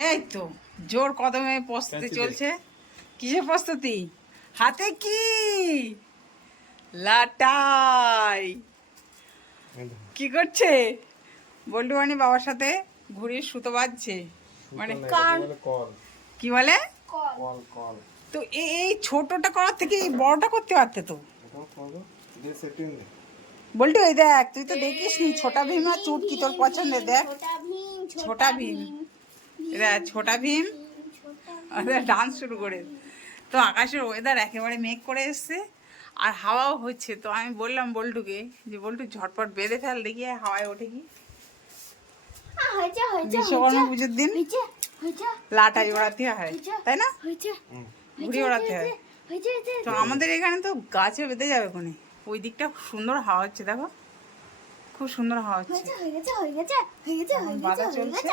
এই তো জোর কদমে প্রস্তুতি চলছে। কিসের প্রস্তুতি? হাতে কি? লাটাই। কি করছে? বল্টু মানে বাবার সাথে ঘুরিয়ে সুতো বাজছে মানে কান কি বলে কল। কল। তো এই এই ছোটটা করার থেকে এই বড়টা করতে পারতে তো। বল্টু এই দেখ তুই তো দেখিস নি ছোটা ভীম আর চুটকি তোর পছন্দের দেখ। ছোটা ভীম। ছোটা ভীম। দেখ ছোটা ভীম ডান্স শুরু করে। তো আকাশের ওয়েদার একেবারে মেঘ করে এসছে। আর হাওয়াও হচ্ছে। তো আমি বললাম বল্টুকে যে বল্টু ঝটপট বেঁধে ফেল দেখি হাওয়ায় ওঠে কি? বিশ্বকর্মা পুজোর দিন? লাটাই ওড়াতে হয়। তাই না? ঘুড়ি ওড়াতে হয় তো আমাদের এখানে তো গাছে বেঁধে যাবে কোনে? ওই দিকটা সুন্দর হাওয়া হচ্ছে দেখো। খুব সুন্দর হাওয়া হচ্ছে। হয়েছে হয়ে গেছে হয়ে গেছে হয়ে গেছে হয়ে গেছে হয়ে চলছে।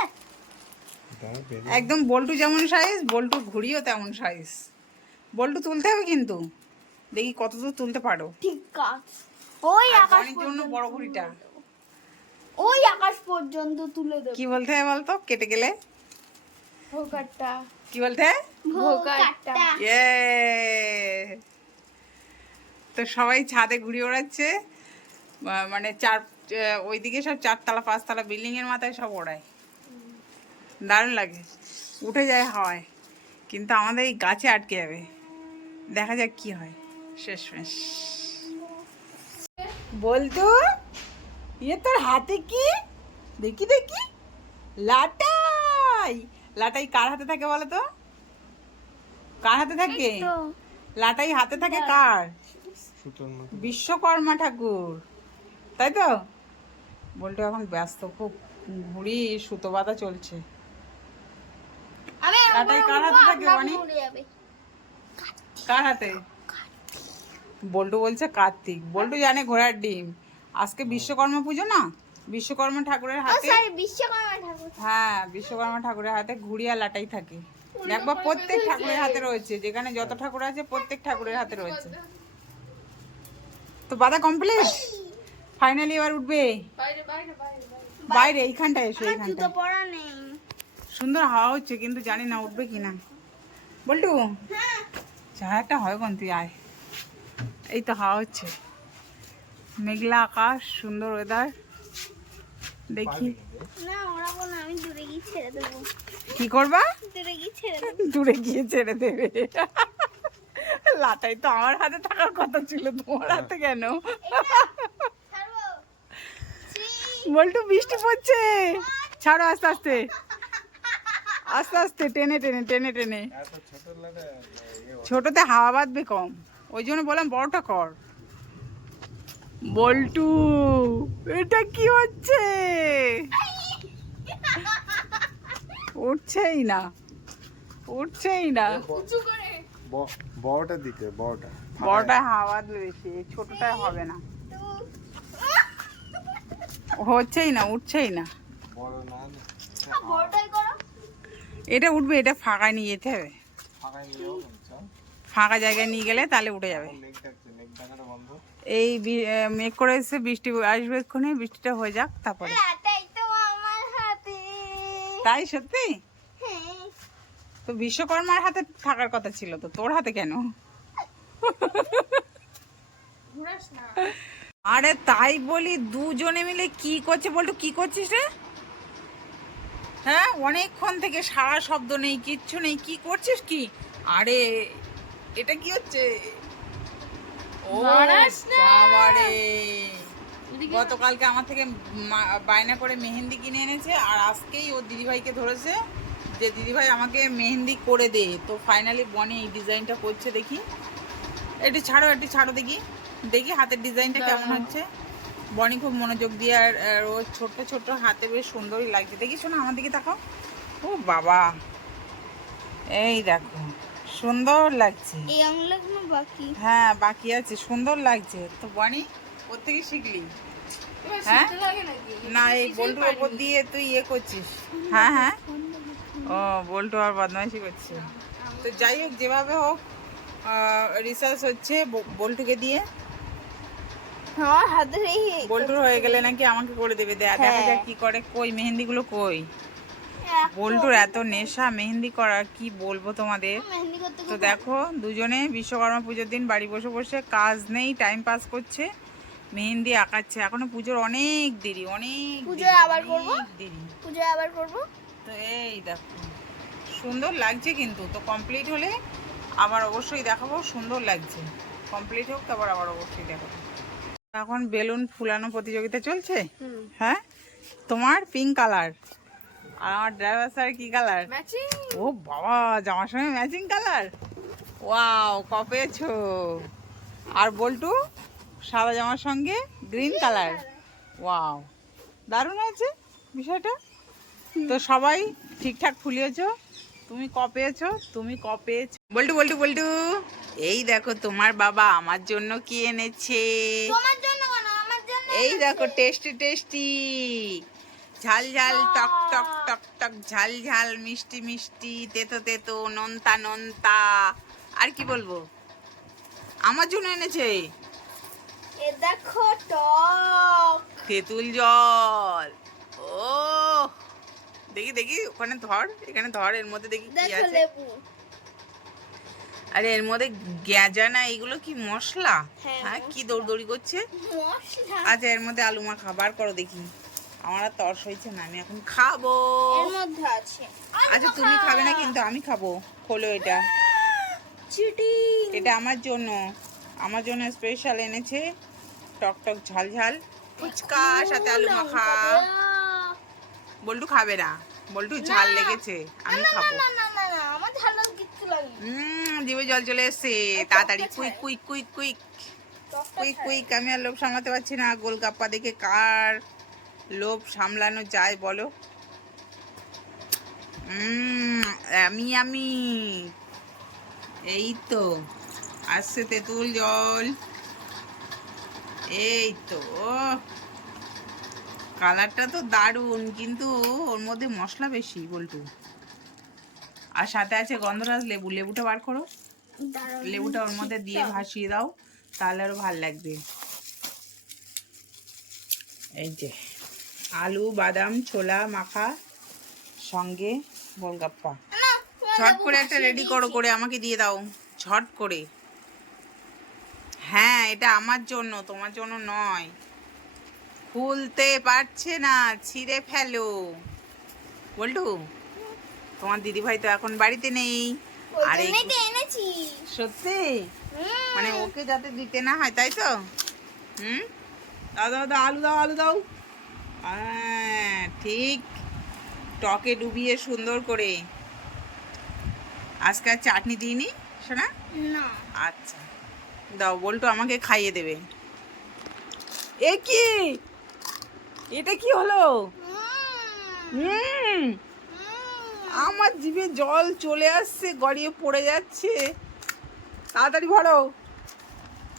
একদম বল্টু যেমন সাইজ বল্টু ঘুড়িও তেমন সাইজ বল্টু তুলতে হবে কিন্তু। দেখি কত দূর তুলতে পারো। ঠিক আছে। ওই আকাশ জন্য বড় ঘুড়িটা। ওই আকাশ পর্যন্ত তুলে দেব। কি বলতে হয় বলতো? কেটে গেলে? ভোকারটা কি বলতে হয়? ভোকারটা ইয়ে তো সবাই ছাদে ঘুড়ি ওড়াচ্ছে। মানে চার ওইদিকে সব চারতলা পাঁচতলা বিল্ডিং এর মাথায় সব ওড়ায়। দারুণ লাগে। উঠে যায় হাওয়ায় কিন্তু আমাদের এই গাছে আটকে যাবে। দেখা যাক কি হয়। শেষ মেশ বলতো ইয়ে তোর হাতে কি? দেখি দেখি। লাটাই! লাটাই কার হাতে থাকে বলো তো? কার হাতে থাকে? তো। লাটাই হাতে থাকে কার? বিশ্বকর্মা ঠাকুর। তাই তো? বলতো এখন ব্যস্ত খুব ঘুড়ি সুতো বাঁধা চলছে। লাটাই কার হাতে থাকে বানি কার হাতে? বল্টু বলছে কার্তিক। বল্টু জানে ঘোড়ার ডিম। আজকে বিশ্বকর্মা পুজো না? বিশ্বকর্মা ঠাকুরের হাতে বিশ্বকর্মা হ্যাঁ বিশ্বকর্মা ঠাকুরের হাতে ঘুড়ি আর লাটাই থাকে। দেখবা প্রত্যেক ঠাকুরের হাতে রয়েছে যেখানে যত ঠাকুর আছে প্রত্যেক ঠাকুরের হাতে রয়েছে। তো বাধা কমপ্লিট ফাইনালি এবার উঠবে। বাইরে এইখানটায় এসো নেই। সুন্দর হাওয়া হচ্ছে কিন্তু জানি না উঠবে কিনা। বল্টু হ্যাঁ। যা একটা হয় কোন তুই আয়। এই তো হাওয়া হচ্ছে। মেঘলা আকাশ সুন্দর ওয়েদার দেখি। না ওরা না আমি দূরে গিয়ে ছেড়ে দেবো। কি করবা? দূরে গিয়ে ছেড়ে দেবো। দূরে গিয়ে ছেড়ে দেবে। লাটাই তো আমার হাতে থাকার কথা ছিল তোমার হাতে কেন? ছাড়বো। বল্টু বৃষ্টি পড়ছে। ছাড়ো আস্তে আস্তে। আস্তে আস্তে টেনে টেনে টেনে টেনে। এত ছোট লাগে ছোটতে হাওয়া বাঁধবে কম। ওই জন্য বললাম বড়টা কর। বল্টু এটা কি হচ্ছে? উঠছেই না উঠছেই না। ব- বড়টা দিতে বড়টা। বড়টা হাওয়া বাঁধবে বেশি ছোটটায় হবে না। হচ্ছেই না উঠছেই না। বড় না বড়টাই করো এটা উঠবে এটা ফাঁকায় নিয়ে যেতে হবে। ফাঁকা জায়গায় নিয়ে গেলে তাহলে উঠে যাবে। এই মেঘ করে এসে বৃষ্টি আসবে এক্ষুনি বৃষ্টিটা হয়ে যাক তারপরে। এটাই তো আমার হাতে। তাই সত্যি? হ্যাঁ। তো বিশ্বকর্মার হাতে থাকার কথা ছিল তো তোর হাতে কেন? আরে তাই বলি দুজনে মিলে কি করছে বলতো কি করছিস রে? হ্যাঁ অনেকক্ষণ থেকে সারা শব্দ নেই কিচ্ছু নেই কি করছিস কি? আরে এটা কি হচ্ছে? ও বাবারে। গতকালকে আমার থেকে বায়না করে মেহেন্দি কিনে এনেছে আর আজকেই ও দিদিভাইকে ধরেছে যে দিদিভাই আমাকে মেহেন্দি করে দে। তো ফাইনালি বনি এই ডিজাইনটা করছে দেখি। একটু ছাড়ো একটু ছাড়ো দেখি। দেখি হাতের ডিজাইনটা কেমন হচ্ছে। বনি খুব মনোযোগ দিয়ে আর আর ও ছোট্ট ছোট্ট হাতে বেশ সুন্দরই লাগছে। দেখি শোনো আমার দিকে তাকাও। ও বাবা এই দেখো সুন্দর লাগছে। এই আঙুলগুলো বাকি। হ্যাঁ বাকি আছে সুন্দর লাগছে। তো বনি ওর থেকে শিখলি? হ্যাঁ? না এই বল্টুর ওপর দিয়ে তুই ইয়ে করছিস। হ্যাঁ হ্যাঁ? ও বল্টু আর বদমাইশি করছে। তো যাই হোক যেভাবে হোক রিসার্চ হচ্ছে ব- বল্টুকে দিয়ে। আমার হাতে এই বল্টুর হয়ে গেলে নাকি আমাকে করে দেবে? দেখা হ্যাঁ। যাক কি করে। কই মেহেন্দিগুলো কই? বল্টুর এত নেশা মেহেন্দি করা কি বলব তোমাদের? তো দেখো দুজনে বিশ্বকর্মা পুজোর দিন বাড়ি বসে বসে কাজ নেই টাইম পাস করছে মেহেন্দি আঁকাচ্ছে। এখনও পুজোর অনেক দেরি অনেক দেরি, আবার করব? দেরি। পুজো আবার করব? তো এই দেখো সুন্দর লাগছে কিন্তু। তো কমপ্লিট হলে আবার অবশ্যই দেখাবো সুন্দর লাগছে। কমপ্লিট হোক তারপর আবার অবশ্যই দেখাবো। এখন বেলুন ফুলানো প্রতিযোগিতা চলছে? হ্যাঁ? তোমার পিঙ্ক কালার আর আমার ড্রাইভার স্যার কি কালার ও বাবা জামার সঙ্গে ম্যাচিং কালার ওয়াও কপেছো আর বল্টু সাদা জামার সঙ্গে গ্রিন কালার ওয়াও দারুণ আছে বিষয়টা। তো সবাই ঠিকঠাক ফুলিয়েছো। তুমি কপেয়েছো তুমি কপেয়েছো বল্টু বল্টু বল্টু এই দেখো তোমার বাবা আমার জন্য কি এনেছে। তোমার এই দেখো টেস্টি টেস্টি ঝাল ঝাল টক টক টক টক ঝাল ঝাল মিষ্টি মিষ্টি তেতো তেতো নোনতা নোনতা। আর কি বলব? আমার জন্য এনেছে। এ দেখো টক। তেঁতুল জল। ও দেখি দেখি ওখানে ধর এখানে ধর এর মধ্যে দেখি কি দেখো আছে। লেবু। আরে এর মধ্যে গ্যাজা না এগুলো কি মশলা? হ্যাঁ, হ্যাঁ কি দৌড়দৌড়ি করছে? মশলা। আচ্ছা এর মধ্যে আলু মাখা বার করো দেখি। আমার আর তর্স হয়েছে না আমি এখন খাব। এর মধ্যে আছে। আচ্ছা তুমি খাবে না কিন্তু আমি খাব। খোলো এটা। চিটি। এটা আমার জন্য। আমার জন্য স্পেশাল এনেছে টক টক ঝাল ঝাল ফুচকা সাথে আলু মাখা। বল্টু খাবে না। বল্টু ঝাল লেগেছে আমি খাব। জিভে জল চলে এসছে। তাড়াতাড়ি quick quick quick quick. Quick quick আমি আর লোভ সামলাতে পারছি না। গোলগাপ্পা দেখে কার লোভ সামলানো যায় বলো? আমি আমি। এই তো আসছে তেঁতুল জল। এই তো। কালারটা তো দারুণ কিন্তু ওর মধ্যে মশলা বেশি বল্টু। আর সাথে আছে গন্ধরাজ লেবু লেবুটা বার করো। লেবুটা ওর মধ্যে দিয়ে ভাসিয়ে দাও তাহলে আরও ভালো লাগবে। এই যে আলু বাদাম ছোলা মাখা সঙ্গে গোলগাপ্পা। ঝট করে একটা রেডি করো করে আমাকে দিয়ে দাও ঝট করে। হ্যাঁ এটা আমার জন্য তোমার জন্য নয়। খুলতে পারছে না ছিঁড়ে ফেলো। বল্টু তোমার দিদিভাই তো এখন বাড়িতে নেই। আর সত্যি? মানে ওকে যাতে দিতে না হয় তাই তো? হুম? দাও দাও দাও আলু দাও আলু দাও। হ্যাঁ ঠিক। টকে ডুবিয়ে সুন্দর করে। আজকে আর চাটনি দিইনি শোনা না। আচ্ছা। দাও বল্টু আমাকে খাইয়ে দেবে। এ কি? এটা কি হলো? হুম। আমার জিভে জল চলে আসছে, গড়িয়ে পড়ে যাচ্ছে। তাড়াতাড়ি ভরো।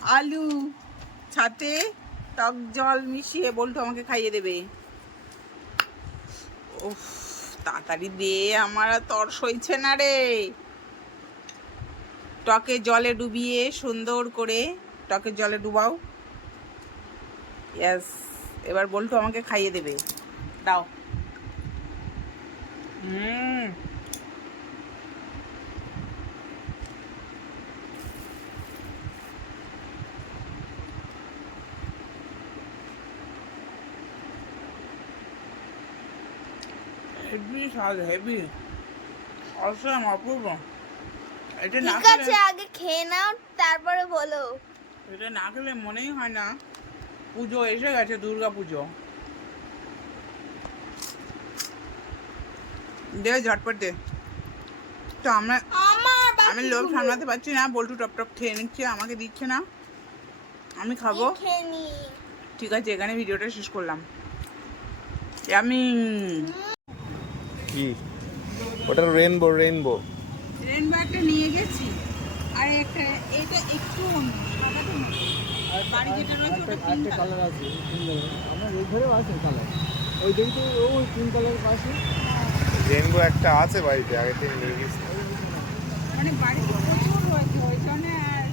আলু ছাতে টক জল মিশিয়ে বল্টু আমাকে খাইয়ে দেবে। উফ, তাড়াতাড়ি দে, আমার আর তর্স হইছে না রে। টকে জলে ডুবিয়ে সুন্দর করে টকে জলে ডুবাও। ইয়াস এবার বল্টু আমাকে খাইয়ে দেবে। দাও। হুম হেভি স্বাদ হেভি অসম অপূর্ব এটা না ঠিক আছে আগে খেয়ে নাও তারপরে বলো। এটা না খেলে মনেই হয় না। পুজো এসে গেছে দুর্গা পুজো। দে ঝটপট দে। তো আমরা আমি লোভ সামলাতে পারছি না বল্টু টপ টপ খেয়ে নিচ্ছে আমাকে দিচ্ছে না। আমি খাব। ঠিক আছে এখানে ভিডিওটা শেষ করলাম। আমি কি? ওটা রেনবো রেনবো রেনবো একটা নিয়ে গেছি। আর একটা এটা একটু অন্য বাড়ি যেটা রয়েছে ওটা পিঙ্ক কালার আছে আমার ওই ঘরেও আছে কালার ওই দেখি তো ওই পিঙ্ক কালার পাশে। রেনবো একটা আছে বাড়িতে আগে থেকে নিয়ে গেছি। মানে বাড়িতে প্রচুর রয়েছে ওই জন্য আর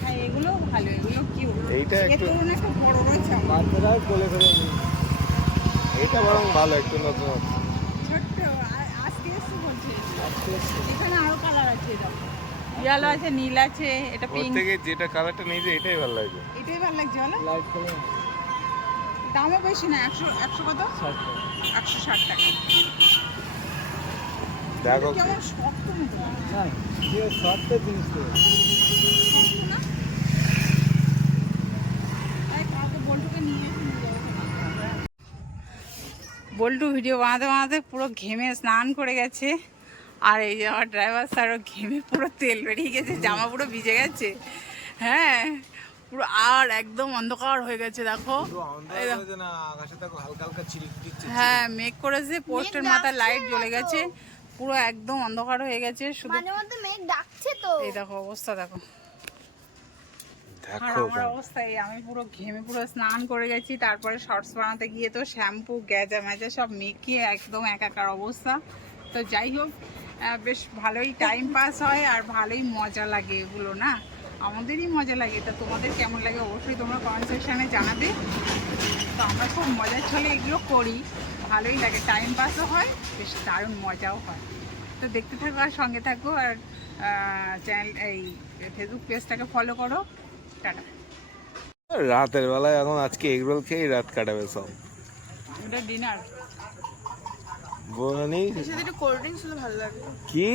হ্যাঁ এগুলো ভালো এগুলো কিউট এইটা একটু- একটা বড় রয়েছে আমার। বাচ্চারা কোলে করে এটা বরং ভালো একটু নতুন। ছোট্ট আজকে বলছে। এখানে আরও কালার আছে ইয়ালো আছে নীল আছে এটা পিঙ্ক থেকে যেটা কালারটা নিয়েছে এটাই ভালো লাগছে। এটাই ভালো লাগছে বলো। লাইট কালার দামও বেশি না একশো একশো কত? একশো ষাট টাকা। দেখো কেমন শক্ত জিনিস তো। শক্ত বল্টু ভিডিও বানাতে বানাতে পুরো ঘেমে স্নান করে গেছে। আর এই যে আমার ড্রাইভার স্যারও ঘেমে পুরো তেল বেরিয়ে গেছে জামা পুরো ভিজে গেছে। হ্যাঁ পুরো আর একদম অন্ধকার হয়ে গেছে দেখো। এই দেখো। না আকাশে দেখো হালকা হালকা চিল দিচ্ছে হ্যাঁ মেঘ করেছে পোস্টের মাথায় লাইট জ্বলে গেছে পুরো একদম অন্ধকার হয়ে গেছে শুধু মেঘ ডাকছে তো। এই দেখো অবস্থা দেখো। আর আমার অবস্থা এই আমি পুরো ঘেমে পুরো স্নান করে গেছি তারপরে শর্টস বানাতে গিয়ে তো শ্যাম্পু গ্যাজা ম্যাজা সব মেখে একদম একাকার অবস্থা। তো যাই হোক বেশ ভালোই টাইম পাস হয় আর ভালোই মজা লাগে এগুলো না? আমাদেরই মজা লাগে তা তোমাদের কেমন লাগে অবশ্যই তোমরা কমেন্ট সেকশানে জানাবে। তো আমরা খুব মজার ছলে এগুলো করি ভালোই লাগে টাইম পাসও হয় বেশ দারুণ মজাও হয়। তো দেখতে থাকো আর সঙ্গে থাকো আর চ্যানেল এই ফেসবুক পেজটাকে ফলো করো। টাটা। রাতের বেলায় এখন আজকে এগরোল খেয়েই রাত কাটাবে সব। এটা ডিনার বনি সাথে একটু কোল্ড ড্রিঙ্কস হলে ভালো লাগে কি?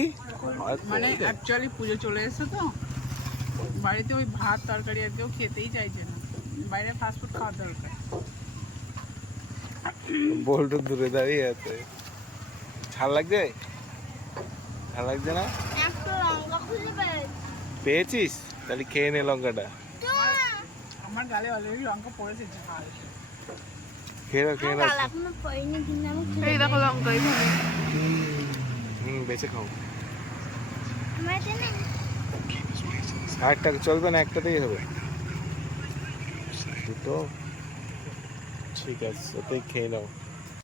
মানে অ্যাকচুয়ালি পুজো চলে এসেছে তো। বাড়িতে ওই ভাত তরকারি আর কেউ খেতেই চাইছে না। বাইরে ফাস্টফুড খাওয়া দরকার। বল্টু দূরে দাঁড়িয়ে আছে। ঝাল লাগছে? ঝাল লাগছে না? পেয়েছিস? তাহলে খেয়ে নে লঙ্কাটা। আমার গালে অলরেডি লঙ্কা পড়েছে ঝাল খেয়ে নাও খেয়ে নাও। এই দেখো লঙ্কা হুম বেঁচে খাও। আমার এটা নেই ষাট টাকা চলবে না একটাতেই হবে। দুটো। ঠিক আছে ওটাই খেয়ে নাও।